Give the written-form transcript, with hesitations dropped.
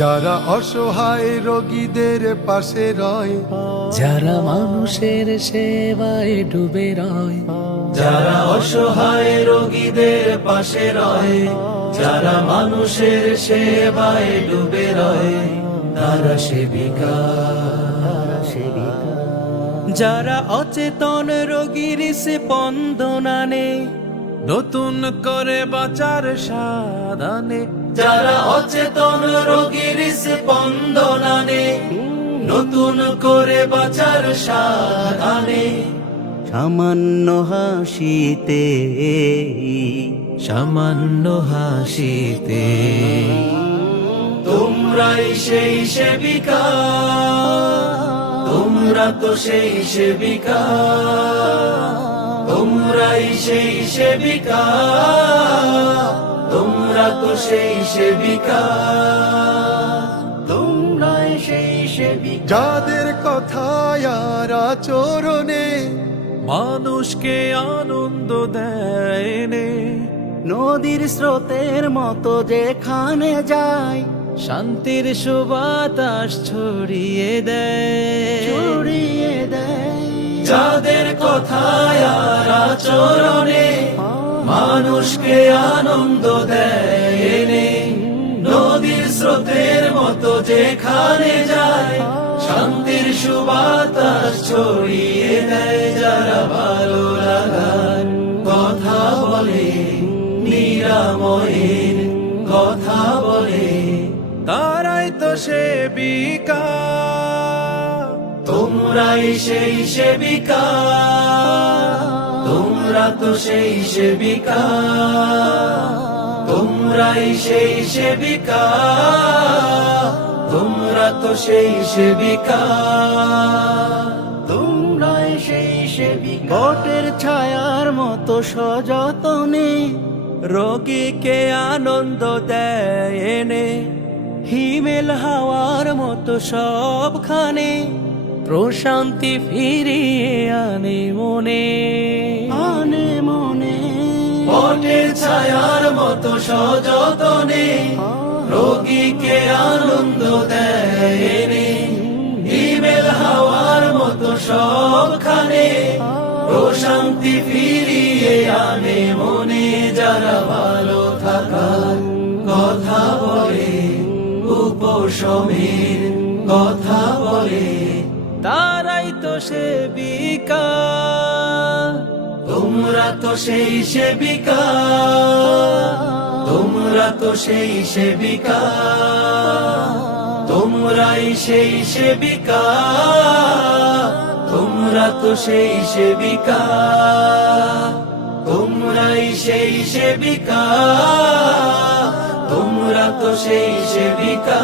যারা অসহায় রোগীদের পাশে রয়, যারা মানুষের সেবায় ডুবে রয়, যারা অসহায় রোগীদের পাশে রয়, যারা মানুষের সেবায় ডুবে রয়, তারা সেবিকা। যারা অচেতন রোগীর স্পন্দনানে নতুন করে বাঁচার সাধনে, যারা অচেতন রোগীর স্পন্দনানে নতুন করে বাঁচার সাধনে, সামান্য হাসিতে, সামান্য হাসিতে তোমরাই সেই সেবিকা, তোমরা তো সেই সেবিকা, তোমরাই সেই সেবিকা, তোমরা তো সেই সেবিকা, তোমরাই সেই সেবিকা। যাদের কথায় আর আচরণে মানুষকে আনন্দ দেয় নে, নদীর স্রোতের মতো যেখানে যায়, শান্তির সুবাতাস ছড়িয়ে দেয়, ছড়িয়ে দেয়। যাদের কথায় আর আচরণে মানুষকে আনন্দ দেয়, নদীর স্রোতের মতো যেখানে যায়, শান্তির সুবাতাস ছড়িয়ে দেয়। যারা ভালো লাগার কথা বলে, নিরাময়ের কথা বলে, তারাই তো সেবিকা। তোমরাই সেই সেবিকা, তোমরা তো সেই সেবিকা, তোমরাই সেই সেবিকা, তোমরা তো সেই সেবিকা, তোমরাই সেই সেবিকা। বটের ছায়ার মতো সযতনে রোগীকে আনন্দ দেয় নে, হিমেল হাওয়ার মতো সবখানে প্রশান্তি ফিরিয়ে আনে মনে, আনে মনে। বটের ছায়ার মতো সযতনে রোগীকে আনন্দ দেয়, হিমেল হাওয়ার মতো সবখানে প্রশান্তি ফিরিয়ে আনে মনে। যারা ভালো থাকার কথা বলে, উপশমের কথা বলে, তারাই তো সেবিকা। তোমরা তো সেই সেবিকা, তোমরা তো সেই সেবিকা, তোমরাই সেই সেবিকা, তোমরা তো সেই সেবিকা, তোমরাই সেই সেবিকা, তোমরা তো সেই সেবিকা।